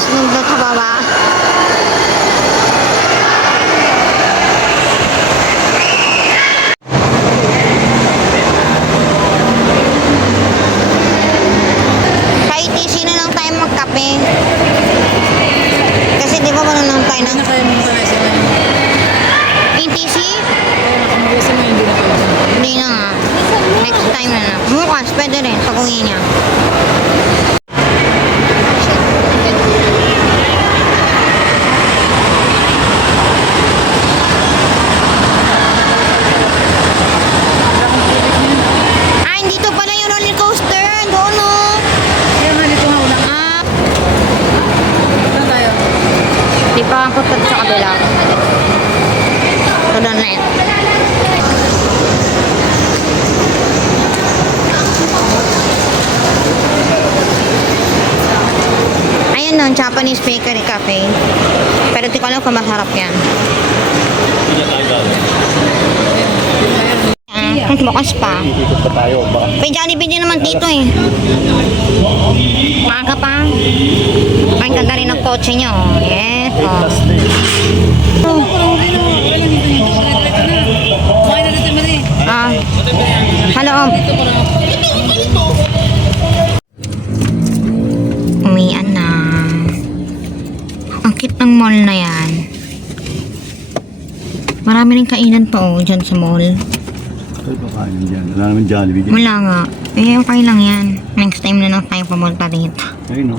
susunod na sa baba. Sa ETC na lang tayo magkape. Kasi di ba wala lang tayo ng Hindi na kaya mong panay sila. ETC? Kaya nakamagasa na hindi na kaya. Hindi na nga. Next time na lang. Bukas, pwede rin. Pag-uwi niya. Ay, dito pala yung roller coaster. Doon o. Kaya nga dito nga ulang. Ah, Saan tayo? di pa ako sa kabila. So, doon na yun. Ayun nun, Japanese Bakery Cafe. Pero di ko alam kung masarap yan. Mas bukas pa. Dito pa tayo. Baka May Jollibee din naman dito eh. Maaga pa. Ang ganda rin ng kotse niyo. Yes. Oh. plus na eh. Kumain na dito mali. Ah. Hello. Uwian na. Ang cute ng mall na yan. Marami rin kainan pa oh, dyan sa mall. Ay, baka yun dyan. Wala naman Jollibee dyan. Wala nga. Eh, okay lang yan. Next time na lang tayo pumunta dito. Ayun, no?